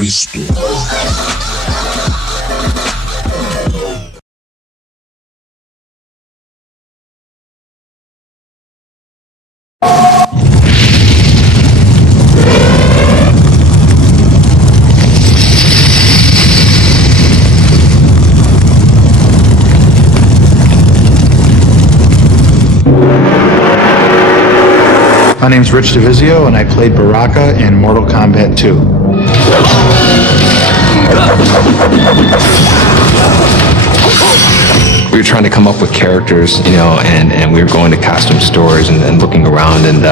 Cristo. My name's Rich DeVizio, and I played Baraka in Mortal Kombat 2. We were trying to come up with characters, and we were going to costume stores and looking around and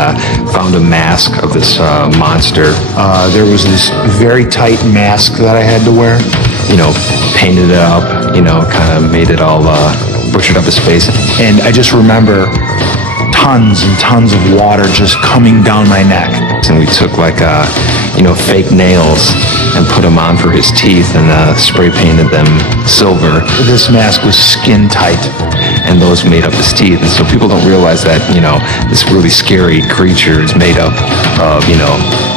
found a mask of this monster. There was this very tight mask that I had to wear. Painted it up, kind of made it all butchered up his face. And I just remember tons and tons of water just coming down my neck. And we took fake nails and put them on for his teeth and spray painted them silver. This mask was skin tight. And those made up his teeth. And so people don't realize that, this really scary creature is made up of,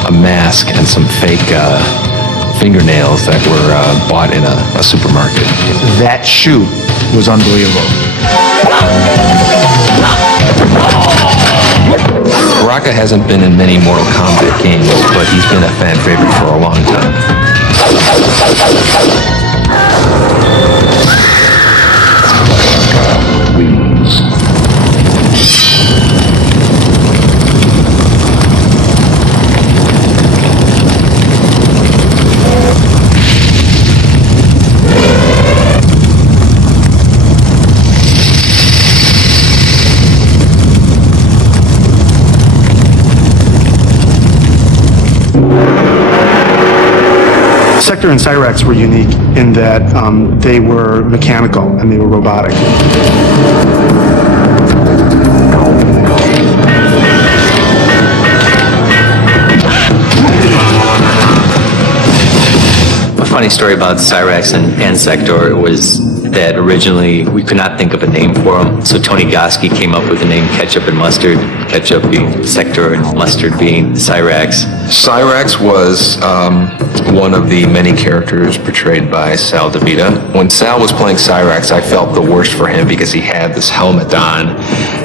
a mask and some fake fingernails that were bought in a supermarket. That shoot was unbelievable. Baraka hasn't been in many Mortal Kombat games, but he's been a fan favorite for a long time. Sector and Cyrax were unique in that they were mechanical and they were robotic. A funny story about Cyrax and Sector was that originally we could not think of a name for them, so Tony Goski came up with the name Ketchup and Mustard, Ketchup being Sector and Mustard being Cyrax. Cyrax was one of the many characters portrayed by Sal DeVita. When Sal was playing Cyrax, I felt the worst for him because he had this helmet on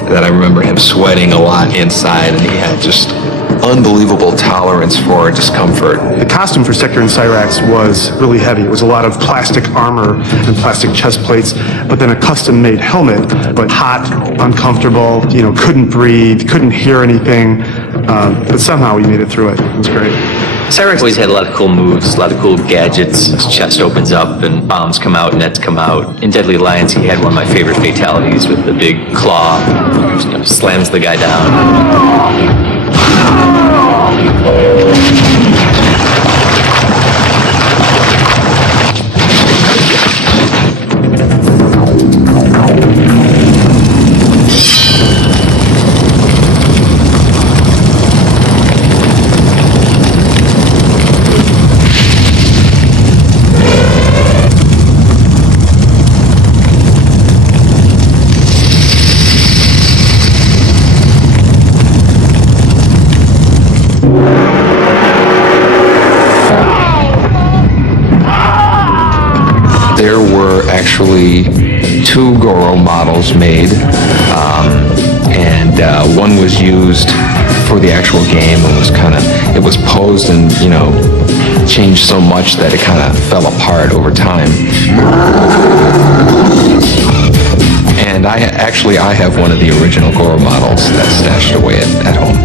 that I remember him sweating a lot inside, and he had just unbelievable tolerance for discomfort. The costume for Sector and Cyrax was really heavy. It was a lot of plastic armor and plastic chest plates, but then a custom-made helmet, but hot, uncomfortable, couldn't breathe, couldn't hear anything, but somehow we made it through it. It was great. Cyrax always had a lot of cool moves, a lot of cool gadgets. His chest opens up and bombs come out, nets come out. In Deadly Alliance, he had one of my favorite fatalities with the big claw, slams the guy down. There were actually 2 Goro models made, and one was used for the actual game and it was posed and, changed so much that it kind of fell apart over time. And I have one of the original Goro models that's stashed away at home.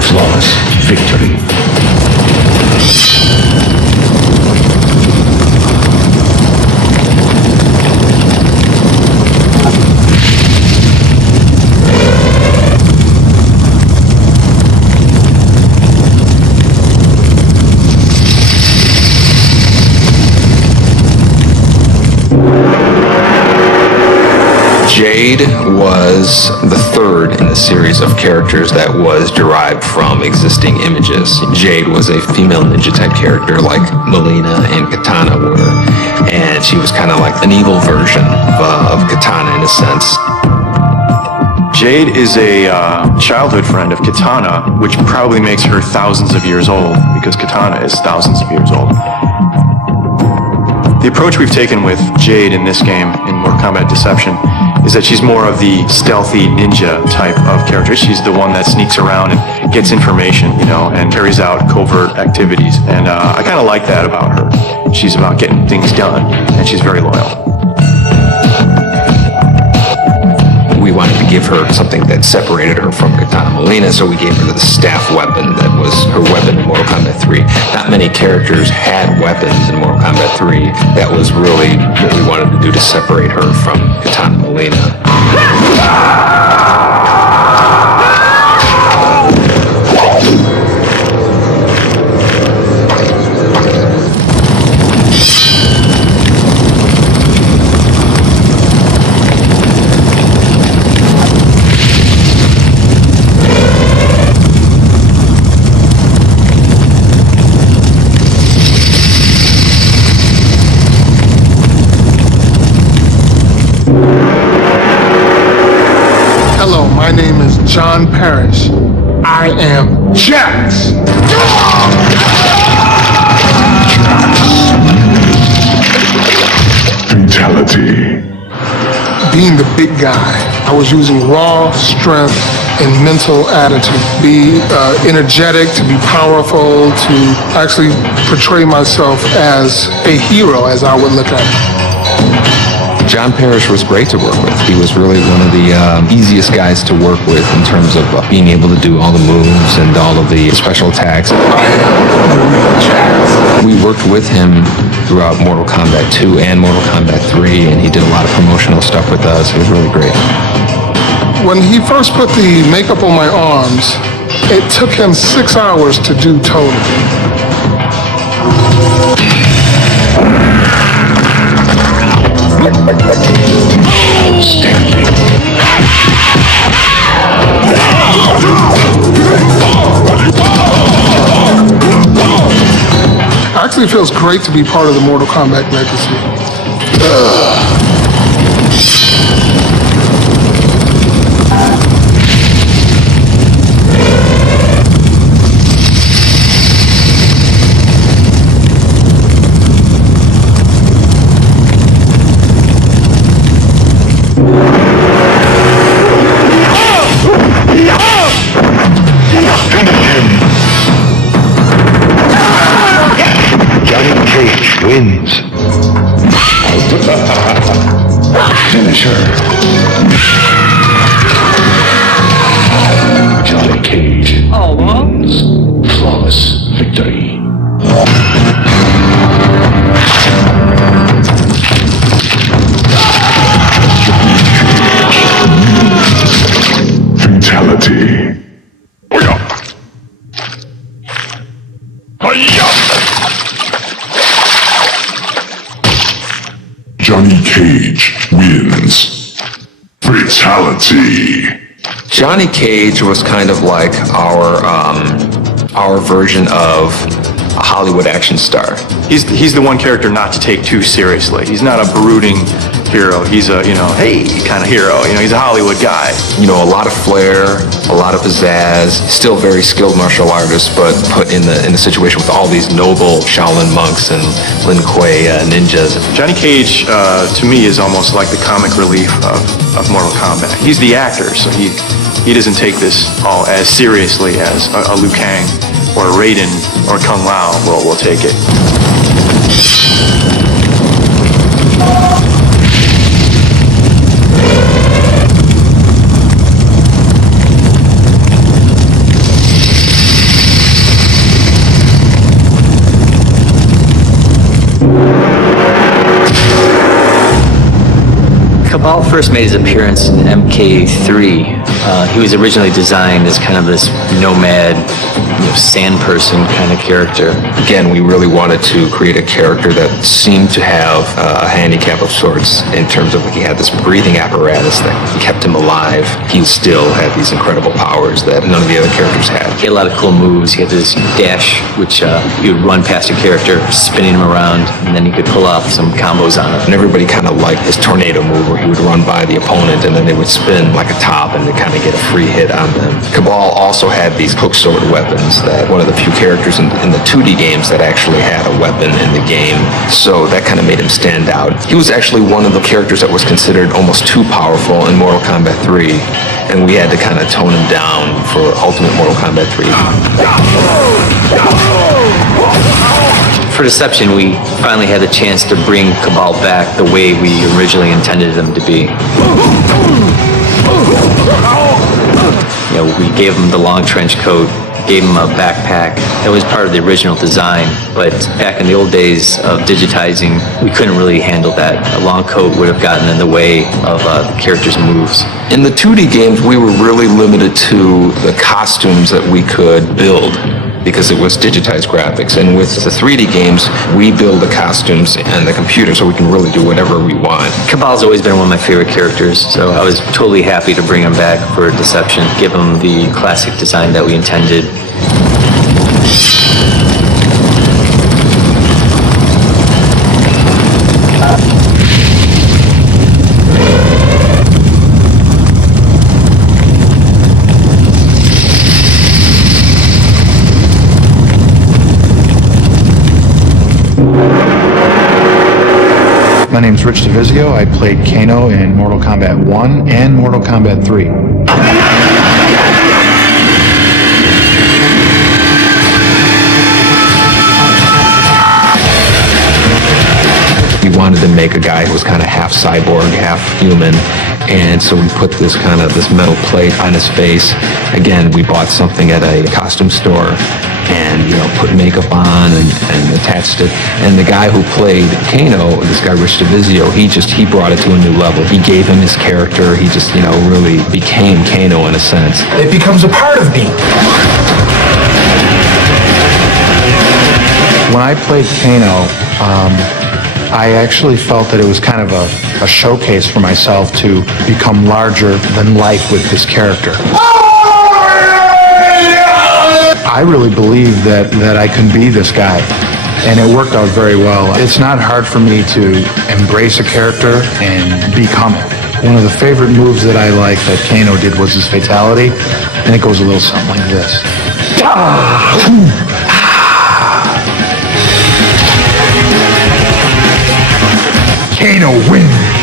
Flawless victory. Jade was the third in the series of characters that was derived from existing images. Jade was a female ninja type character like Mileena and Katana were, and she was kind of like an evil version of Katana in a sense. Jade is a childhood friend of Kitana, which probably makes her thousands of years old, because Kitana is thousands of years old. The approach we've taken with Jade in this game, in Mortal Kombat Deception, is that she's more of the stealthy ninja type of character. She's the one that sneaks around and gets information, and carries out covert activities. And I kind of like that about her. She's about getting things done, and she's very loyal. We wanted to give her something that separated her from Kitana Molina, so we gave her the staff weapon that was her weapon in Mortal Kombat 3. Not many characters had weapons in Mortal Kombat 3. That was really what we wanted to do to separate her from Kitana Molina. Hello, my name is John Parrish. I am Jax! Fatality. Being the big guy, I was using raw strength and mental attitude. Be energetic, to be powerful, to actually portray myself as a hero, as I would look at it. John Parrish was great to work with. He was really one of the easiest guys to work with in terms of being able to do all the moves and all of the special attacks. We worked with him throughout Mortal Kombat 2 and Mortal Kombat 3, and he did a lot of promotional stuff with us. It was really great. When he first put the makeup on my arms, it took him 6 hours to do total. Actually, it feels great to be part of the Mortal Kombat legacy. Johnny Cage wins. Finisher. Johnny Cage wins. Flawless victory. Fatality. Johnny Cage wins. Fatality. Johnny Cage was kind of like our version of a Hollywood action star. He's the one character not to take too seriously. He's not a brooding hero. He's a, hey kind of hero. He's a Hollywood guy. A lot of flair, a lot of pizzazz. Still very skilled martial artist, but put in the situation with all these noble Shaolin monks and Lin Kuei ninjas. Johnny Cage, to me, is almost like the comic relief of Mortal Kombat. He's the actor, so he doesn't take this all as seriously as a Liu Kang or a Raiden or Kung Lao will take it. Cabal first made his appearance in MK3. He was originally designed as kind of this nomad, sand person kind of character. Again, we really wanted to create a character that seemed to have a handicap of sorts in terms of he had this breathing apparatus that kept him alive. He still had these incredible powers that none of the other characters had. He had a lot of cool moves. He had this dash, which he would run past a character, spinning him around, and then he could pull off some combos on it. And everybody kind of liked his tornado move where he would run by the opponent and then they would spin like a top and it kind of to get a free hit on them. Cabal also had these hook sword weapons that one of the few characters in the 2D games that actually had a weapon in the game, so that kind of made him stand out. He was actually one of the characters that was considered almost too powerful in Mortal Kombat 3, and we had to kind of tone him down for Ultimate Mortal Kombat 3. For Deception, we finally had the chance to bring Cabal back the way we originally intended him to be. You know, we gave him the long trench coat, gave him a backpack. That was part of the original design, but back in the old days of digitizing, we couldn't really handle that. A long coat would have gotten in the way of the character's moves. In the 2D games, we were really limited to the costumes that we could build, because it was digitized graphics. And with the 3D games, we build the costumes on the computer so we can really do whatever we want. Cabal's always been one of my favorite characters, so I was totally happy to bring him back for Deception, give him the classic design that we intended. My name's Rich DeVizio. I played Kano in Mortal Kombat 1 and Mortal Kombat 3. We wanted to make a guy who was kind of half cyborg, half human, and so we put this metal plate on his face. Again, we bought something at a costume store and, you know, put makeup on and attached it. And the guy who played Kano, this guy Rich DeVizio, he brought it to a new level. He gave him his character. He just, you know, really became Kano in a sense. It becomes a part of me. When I played Kano, I actually felt that it was kind of a showcase for myself to become larger than life with this character. I really believed that I can be this guy, and it worked out very well. It's not hard for me to embrace a character and become it. One of the favorite moves that I like that Kano did was his fatality, and it goes a little something like this. Kano wins.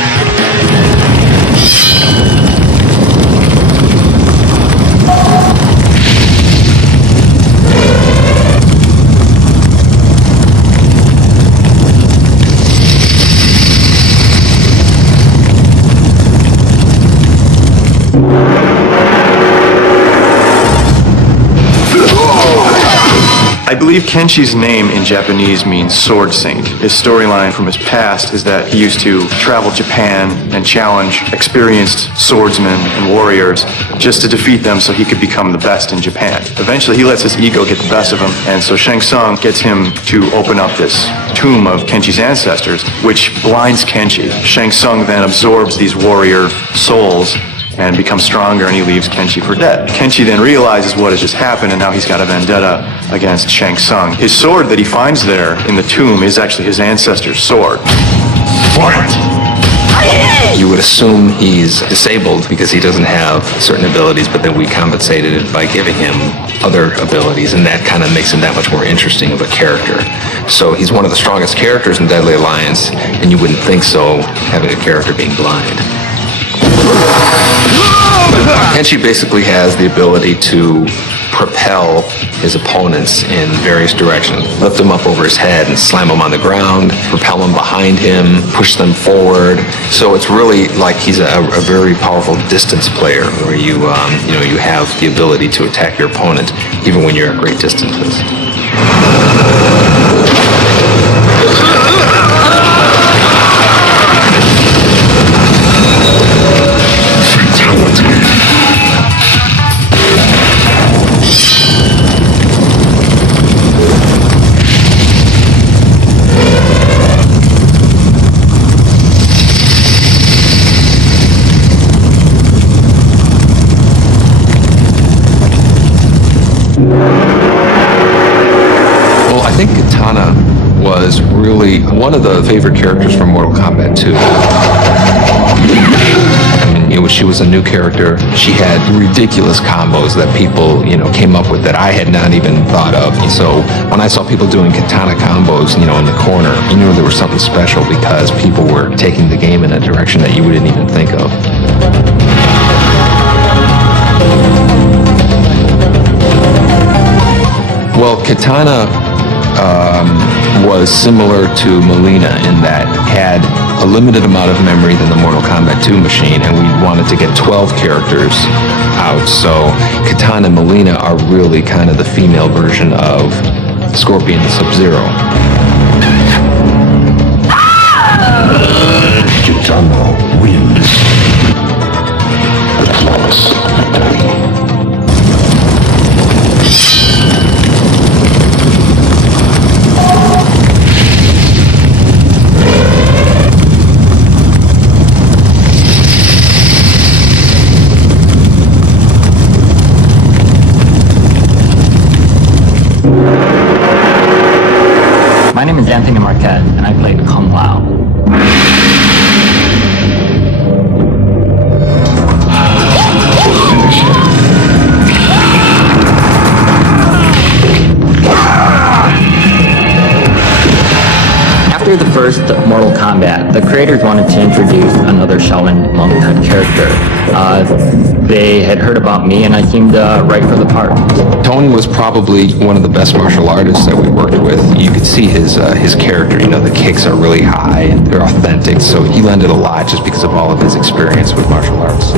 I believe Kenshi's name in Japanese means sword saint. His storyline from his past is that he used to travel Japan and challenge experienced swordsmen and warriors just to defeat them so he could become the best in Japan. Eventually he lets his ego get the best of him, and so Shang Tsung gets him to open up this tomb of Kenshi's ancestors, which blinds Kenshi. Shang Tsung then absorbs these warrior souls and becomes stronger, and he leaves Kenshi for dead. Kenshi then realizes what has just happened, and now he's got a vendetta against Shang Tsung. His sword that he finds there in the tomb is actually his ancestor's sword. You would assume he's disabled because he doesn't have certain abilities, but then we compensated it by giving him other abilities, and that kind of makes him that much more interesting of a character. So he's one of the strongest characters in Deadly Alliance, and you wouldn't think so having a character being blind. Kenshi basically has the ability to propel his opponents in various directions. Lift them up over his head and slam them on the ground, propel them behind him, push them forward. So it's really like he's a very powerful distance player where you have the ability to attack your opponent even when you're at great distances. Well, I think Katana was really one of the favorite characters from Mortal Kombat 2. I mean, it was she was a new character. She had ridiculous combos that people, came up with that I had not even thought of. So when I saw people doing katana combos, in the corner, you knew there was something special because people were taking the game in a direction that you wouldn't even think of. Well, Katana was similar to Mileena in that had a limited amount of memory than the Mortal Kombat 2 machine, and we wanted to get 12 characters out. So Katana and Mileena are really kind of the female version of Scorpion and Sub-Zero. Kitana wins. A flawless victory. My name is Anthony Marquez, and I played Kung Lao. After the first Mortal Kombat, the creators wanted to introduce another Shaolin monk type character. They had heard about me, and I seemed right for the part. Tony was probably one of the best martial artists that we worked with. You could see his character, the kicks are really high and they're authentic, so he lended a lot just because of all of his experience with martial arts.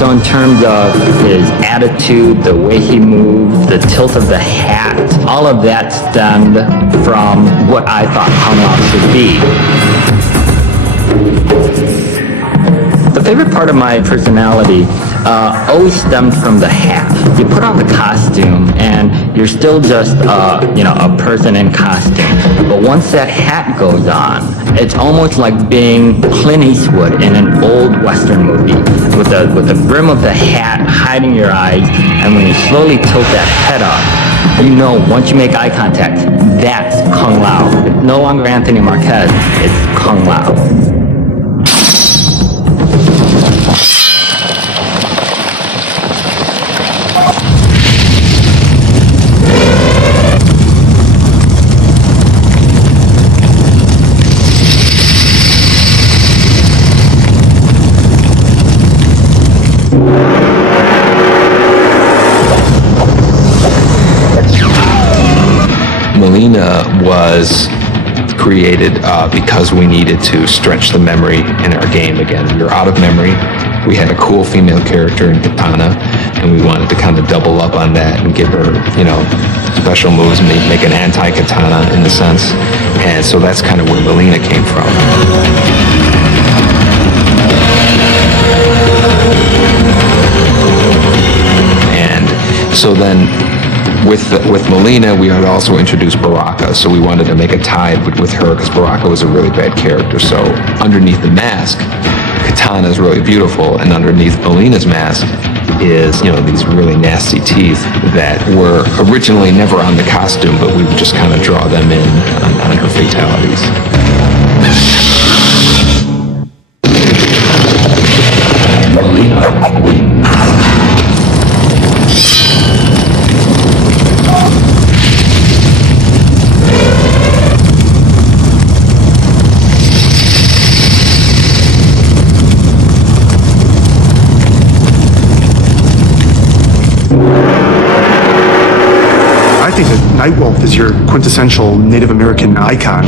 So in terms of his attitude, the way he moved, the tilt of the hat, all of that stemmed from what I thought Kung Lao should be. The favorite part of my personality always stemmed from the hat. You put on the costume and you're still just a person in costume. But once that hat goes on, it's almost like being Clint Eastwood in an old Western movie with the brim of the hat hiding your eyes, and when you slowly tilt that head up, once you make eye contact, that's Kung Lao. It's no longer Anthony Marquez, it's Kung Lao. Mileena was created because we needed to stretch the memory in our game again. We were out of memory. We had a cool female character in Katana, and we wanted to kind of double up on that and give her, special moves, make an anti-Katana in a sense. And so that's kind of where Mileena came from. And so then with Mileena, we had also introduced Baraka, so we wanted to make a tie with her because Baraka was a really bad character. So underneath the mask, Katana is really beautiful, and underneath Mileena's mask is, these really nasty teeth that were originally never on the costume, but we would just kind of draw them in on her fatalities. Mileena wins. I think that Nightwolf is your quintessential Native American icon.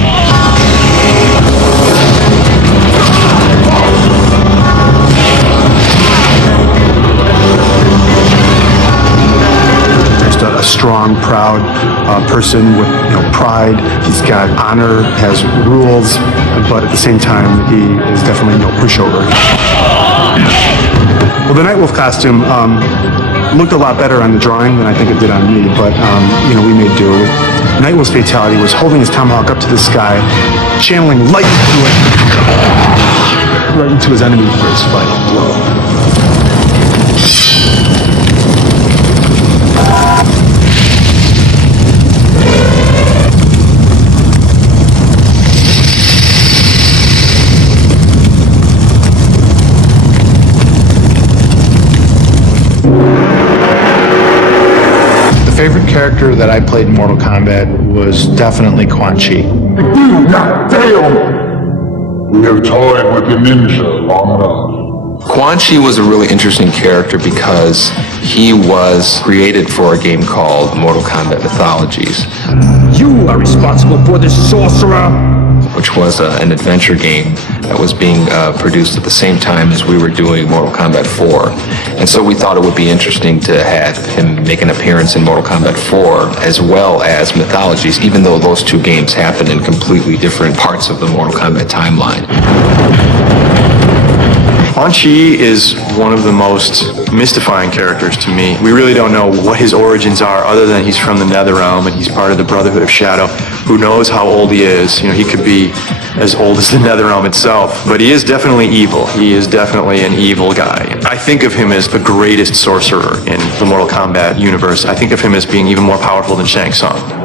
Just a strong, proud person with pride. He's got honor, has rules, but at the same time, he is definitely no pushover. Well, the Nightwolf costume looked a lot better on the drawing than I think it did on me, but, we made do. Nightwolf's fatality was holding his tomahawk up to the sky, channeling light into it, right into his enemy for his final blow. character that I played in Mortal Kombat was definitely Quan Chi. Do not fail me! We have toyed with the ninja long enough. Quan Chi was a really interesting character because he was created for a game called Mortal Kombat Mythologies. You are responsible for this sorcerer! Which was an adventure game that was being produced at the same time as we were doing Mortal Kombat 4. And so we thought it would be interesting to have him make an appearance in Mortal Kombat 4 as well as Mythologies, even though those two games happen in completely different parts of the Mortal Kombat timeline. Quan Chi is one of the most mystifying characters to me. We really don't know what his origins are other than he's from the Netherrealm and he's part of the Brotherhood of Shadow. Who knows how old he is? You know, he could be as old as the Netherrealm itself. But he is definitely evil. He is definitely an evil guy. I think of him as the greatest sorcerer in the Mortal Kombat universe. I think of him as being even more powerful than Shang Tsung.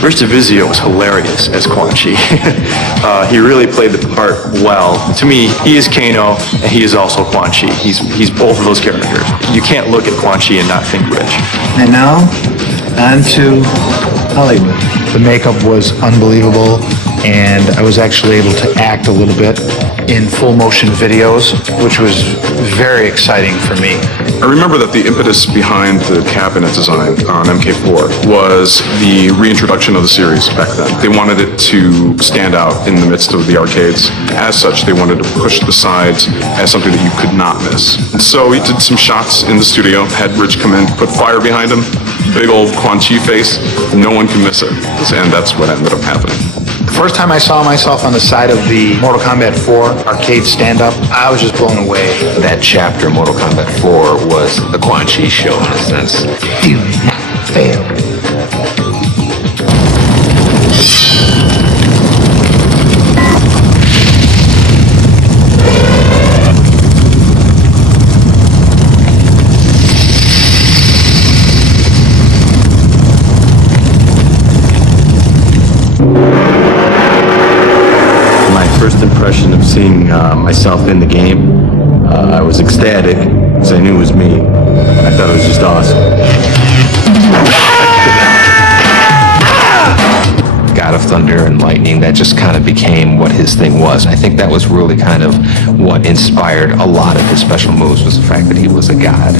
Rich DeVizio was hilarious as Quan Chi. He really played the part well. To me, he is Kano, and he is also Quan Chi. He's both of those characters. You can't look at Quan Chi and not think Rich. And now, on to Hollywood. The makeup was unbelievable, and I was actually able to act a little bit in full motion videos, which was very exciting for me. I remember that the impetus behind the cabinet design on MK4 was the reintroduction of the series back then. They wanted it to stand out in the midst of the arcades. As such, they wanted to push the sides as something that you could not miss. And so we did some shots in the studio, had Rich come in, put fire behind him, big old Quan Chi face, no one can miss it. And that's what ended up happening. The first time I saw myself on the side of the Mortal Kombat 4 arcade stand-up, I was just blown away. That chapter, Mortal Kombat 4, was the Quan Chi show in a sense. Do not fail. First impression of seeing myself in the game, I was ecstatic because I knew it was me. I thought it was just awesome. God of Thunder and Lightning, that just kind of became what his thing was. I think that was really kind of what inspired a lot of his special moves, was the fact that he was a god.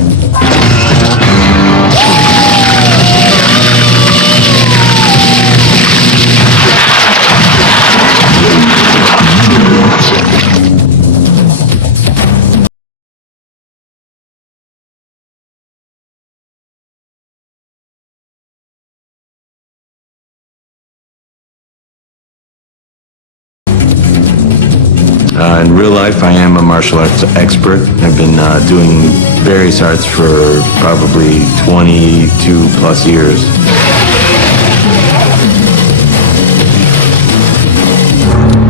In real life, I am a martial arts expert. I've been doing various arts for probably 22 plus years.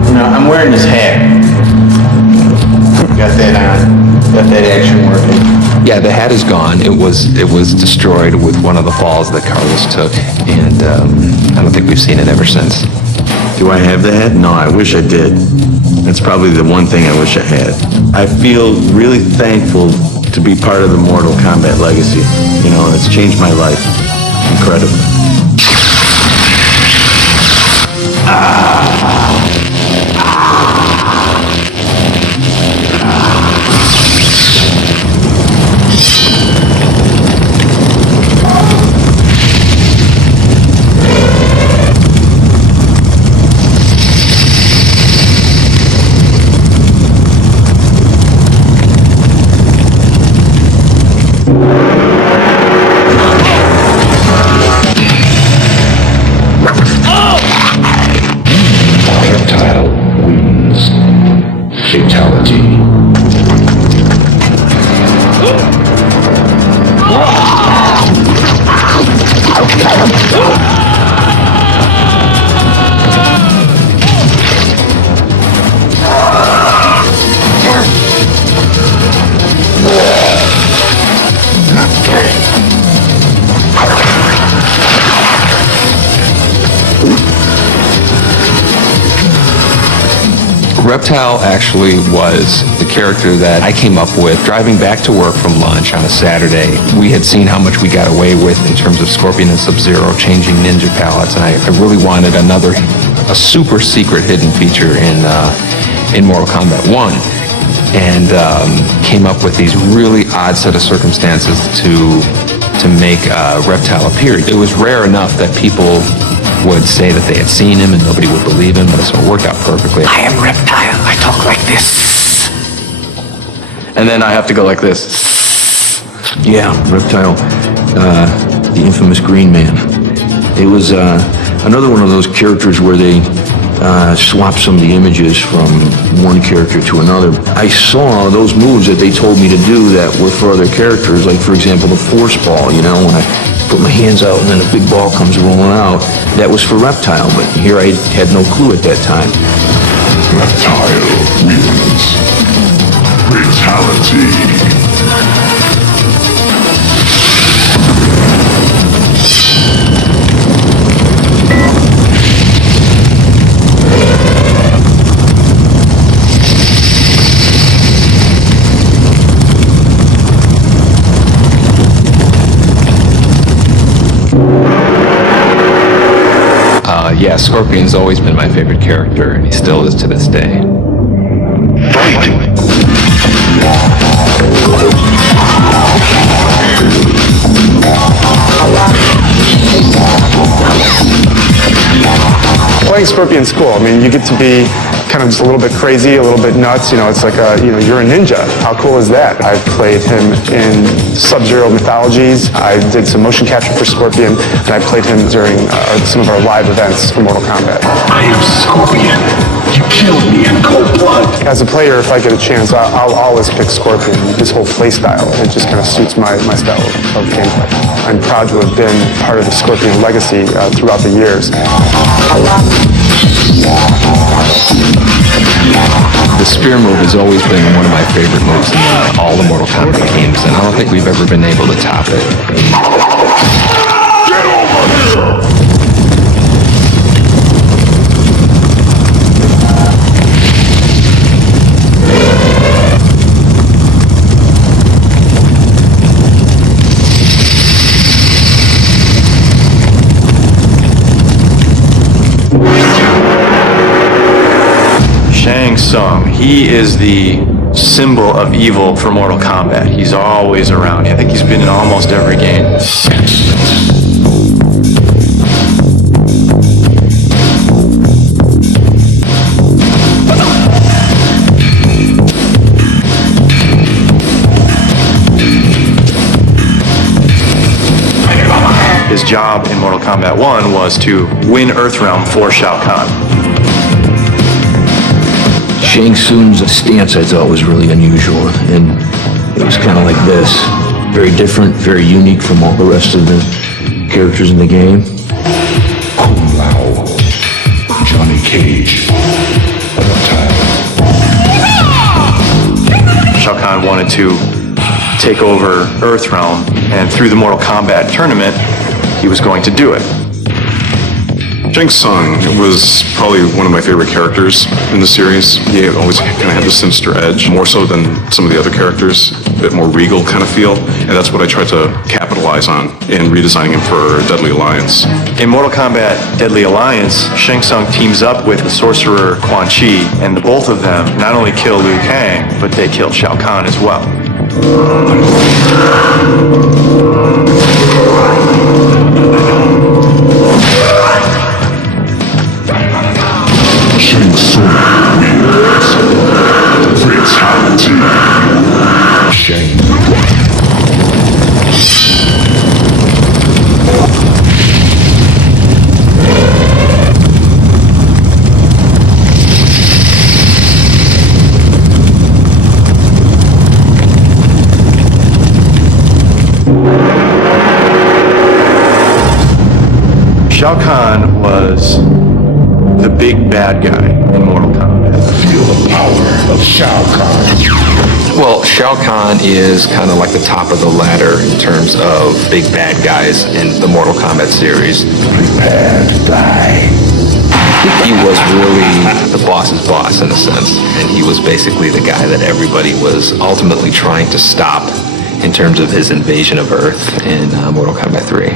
You know, I'm wearing this hat. Got that on. Got that action working. Yeah, the hat is gone. It was destroyed with one of the falls that Carlos took, and I don't think we've seen it ever since. Do I have the hat? No, I wish I did. That's probably the one thing I wish I had. I feel really thankful to be part of the Mortal Kombat legacy. You know, it's changed my life incredibly. Reptile actually was the character that I came up with driving back to work from lunch on a Saturday. We had seen how much we got away with in terms of Scorpion and Sub-Zero changing ninja palettes, and I really wanted a super secret hidden feature in Mortal Kombat 1. And came up with these really odd set of circumstances to make Reptile appear. It was rare enough that people would say that they had seen him and nobody would believe him, but so it worked out perfectly. I am Reptile. I talk like this. And then I have to go like this. Yeah, Reptile, the infamous Green Man. It was another one of those characters where they swap some of the images from one character to another. I saw those moves that they told me to do that were for other characters, like for example the Force Ball, you know, when I put my hands out and then a big ball comes rolling out. That was for Reptile, but here I had no clue at that time. Reptile wins. Fatality. Yeah, Scorpion's always been my favorite character, and he still is to this day. Playing Scorpion's cool. I mean, you get to be kind of just a little bit crazy, a little bit nuts. You know, it's like, you're a ninja. How cool is that? I've played him in Sub-Zero mythologies. I did some motion capture for Scorpion, and I played him during some of our live events for Mortal Kombat. I am Scorpion. You killed me in cold blood. As a player, if I get a chance, I'll always pick Scorpion. His whole play style, it just kind of suits my style of gameplay. I'm proud to have been part of the Scorpion legacy throughout the years. The spear move has always been one of my favorite moves in all the Mortal Kombat games, and I don't think we've ever been able to top it. Get over here! Shang Tsung, he is the symbol of evil for Mortal Kombat. He's always around. I think he's been in almost every game. His job in Mortal Kombat 1 was to win Earthrealm for Shao Kahn. Shang Tsung's stance I thought was really unusual, and it was kind of like this. Very different, very unique from all the rest of the characters in the game. Kung Lao. Johnny Cage. Reptile. Shao Kahn wanted to take over Earthrealm, and through the Mortal Kombat tournament, he was going to do it. Shang Tsung was probably one of my favorite characters in the series. He always kind of had the sinister edge, more so than some of the other characters, a bit more regal kind of feel, and that's what I tried to capitalize on in redesigning him for Deadly Alliance. In Mortal Kombat Deadly Alliance, Shang Tsung teams up with the sorcerer Quan Chi, and the both of them not only kill Liu Kang, but they kill Shao Kahn as well. Shang Tsung wins. Fatality. Shang. Shao Kahn was the big bad guy in Mortal Kombat. Feel the power of Shao Kahn. Well, Shao Kahn is kind of like the top of the ladder in terms of big bad guys in the Mortal Kombat series. Prepare to die. He was really the boss's boss in a sense, and he was basically the guy that everybody was ultimately trying to stop in terms of his invasion of Earth in Mortal Kombat 3.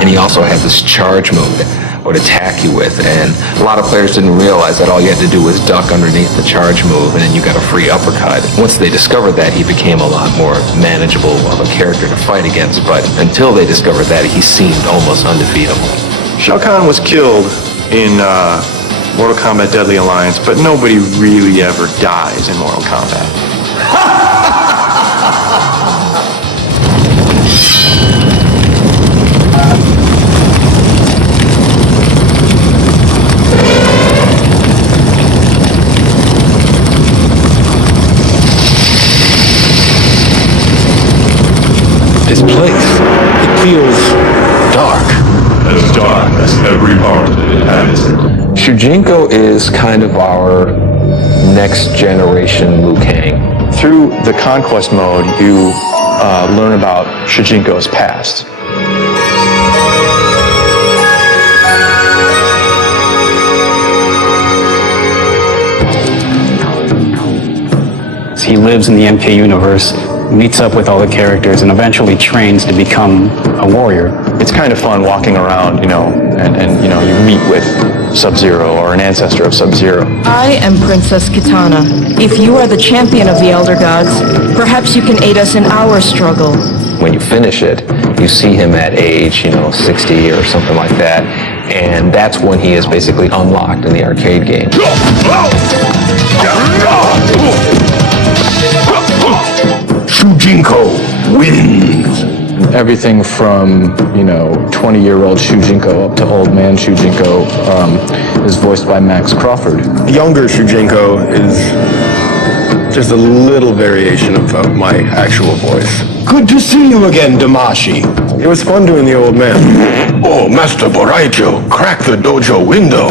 And he also had this charge move that would attack you with, and a lot of players didn't realize that all you had to do was duck underneath the charge move and then you got a free uppercut. Once they discovered that, he became a lot more manageable of a character to fight against, but until they discovered that, he seemed almost undefeatable. Shao Kahn was killed in Mortal Kombat Deadly Alliance, but nobody really ever dies in Mortal Kombat. This place, it feels dark. As dark as every heart that inhabits it. Shujinko is kind of our next generation Liu Kang. Through the Conquest mode, you learn about Shujinko's past. He lives in the MK universe, meets up with all the characters, and eventually trains to become a warrior. It's kind of fun walking around, and you meet with Sub-Zero or an ancestor of Sub-Zero. I am Princess Kitana. If you are the champion of the Elder Gods, perhaps you can aid us in our struggle. When you finish it, you see him at age, 60 or something like that, and that's when he is basically unlocked in the arcade game. Shujinko wins. Everything from, 20-year-old Shujinko up to old man Shujinko is voiced by Max Crawford. Younger Shujinko is just a little variation of my actual voice. Good to see you again, Damashi. It was fun doing the old man. Oh, Master Boraicho, crack the dojo window.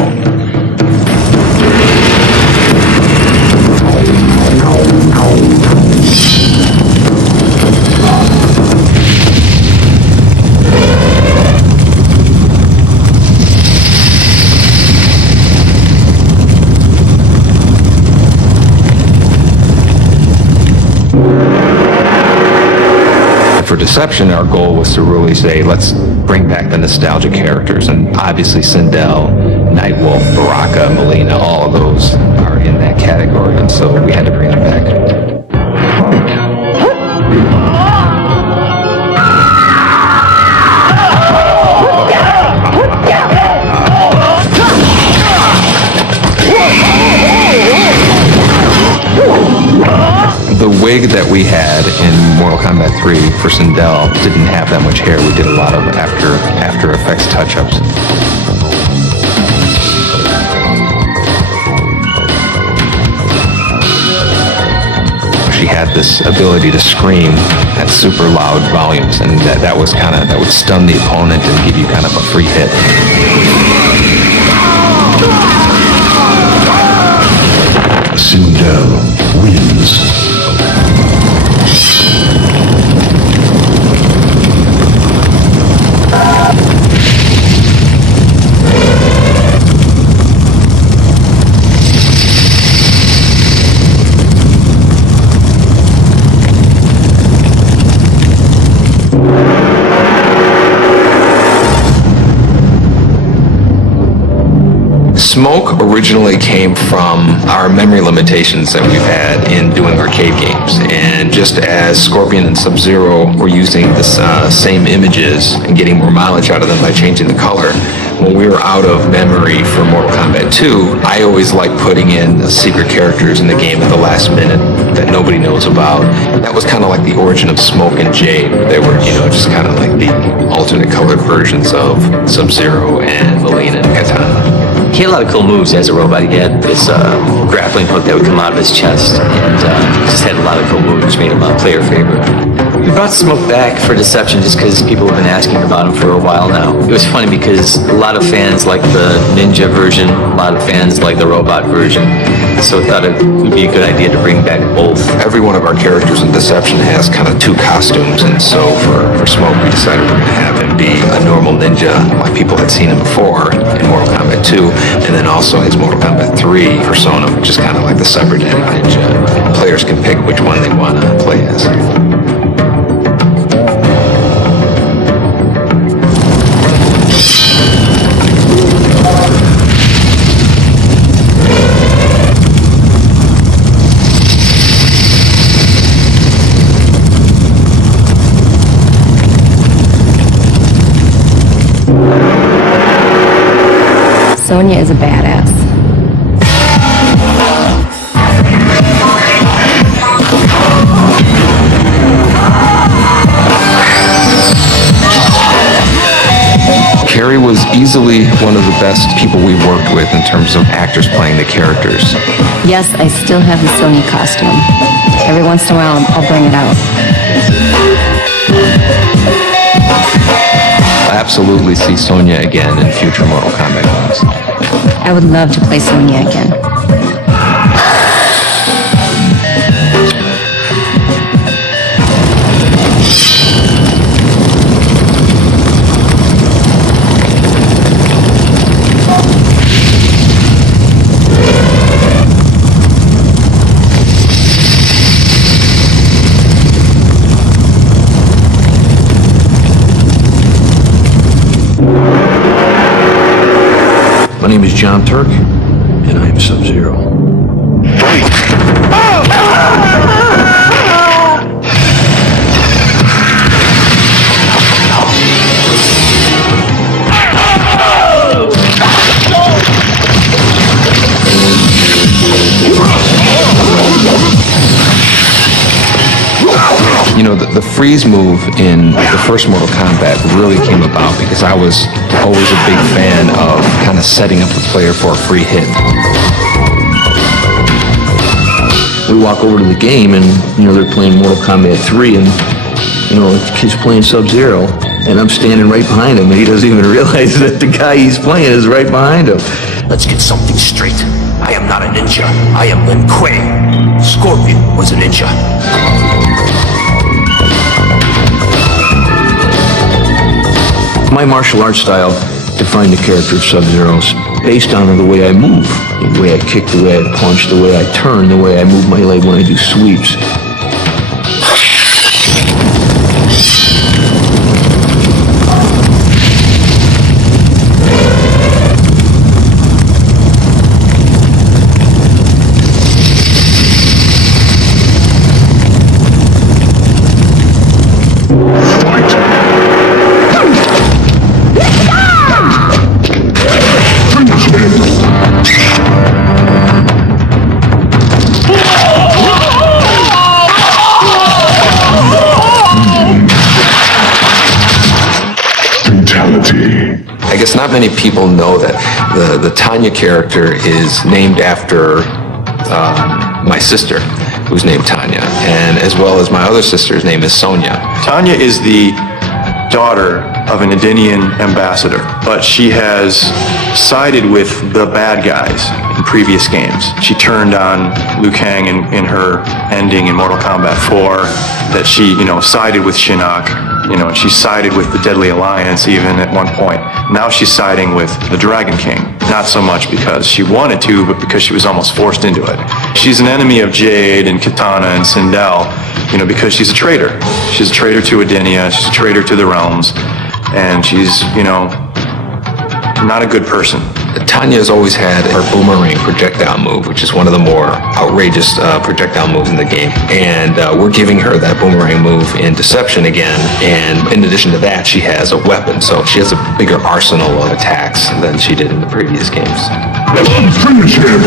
For Deception, our goal was to really say, let's bring back the nostalgia characters, and obviously Sindel, Nightwolf, Baraka, Melina, all of those are in that category, and so we had to bring them back. The wig that we had in Mortal Kombat 3 for Sindel didn't have that much hair. We did a lot of After Effects touch-ups. She had this ability to scream at super loud volumes, and that would stun the opponent and give you kind of a free hit. Sindel wins. Smoke originally came from our memory limitations that we've had in doing arcade games, and just as Scorpion and Sub-Zero were using the same images and getting more mileage out of them by changing the color, when we were out of memory for Mortal Kombat 2, I always liked putting in secret characters in the game at the last minute that nobody knows about. That was kind of like the origin of Smoke and Jade. They were, just kind of like the alternate colored versions of Sub-Zero and Melina and Katana. He had a lot of cool moves as a robot. He had this grappling hook that would come out of his chest, and just had a lot of cool moves, which made him a player favorite. brought Smoke back for Deception just because people have been asking about him for a while now. It was funny because a lot of fans like the ninja version, a lot of fans like the robot version, so I thought it would be a good idea to bring back both. Every one of our characters in Deception has kind of two costumes, and so for Smoke, we decided we're going to have him be a normal ninja, like people had seen him before in Mortal Kombat 2, and then also his Mortal Kombat 3 persona, which is kind of like the cybernetic ninja. Players can pick which one they want to play as. Sonya is a badass. Carrie was easily one of the best people we worked with in terms of actors playing the characters. Yes, I still have the Sonya costume. Every once in a while, I'll bring it out. I'll absolutely see Sonya again in future Mortal Kombat games. I would love to play Sonya again. My name is John Turk, and I am Sub-Zero. You know, the freeze move in the first Mortal Kombat really came about because I was always a big fan of kind of setting up the player for a free hit. We walk over to the game, and, they're playing Mortal Kombat 3, and, the kid's playing Sub-Zero, and I'm standing right behind him, and he doesn't even realize that the guy he's playing is right behind him. Let's get something straight. I am not a ninja. I am Lin Kuei. Scorpion was a ninja. My martial arts style defined the character of Sub-Zero's based on the way I move, the way I kick, the way I punch, the way I turn, the way I move my leg when I do sweeps. I guess not many people know that the Tanya character is named after my sister, who's named Tanya, and as well as my other sister's name is Sonya. Tanya is the daughter of an Edenian ambassador, but she has sided with the bad guys in previous games. She turned on Liu Kang in her ending in Mortal Kombat 4, that she, sided with Shinnok, and she sided with the Deadly Alliance even at one point. Now she's siding with the Dragon King, not so much because she wanted to, but because she was almost forced into it. She's an enemy of Jade and Kitana and Sindel, because she's a traitor. She's a traitor to Edenia, she's a traitor to the realms, and she's, not a good person. Tanya has always had her boomerang projectile move, which is one of the more outrageous projectile moves in the game. And we're giving her that boomerang move in Deception again. And in addition to that, she has a weapon. So she has a bigger arsenal of attacks than she did in the previous games. Finish him!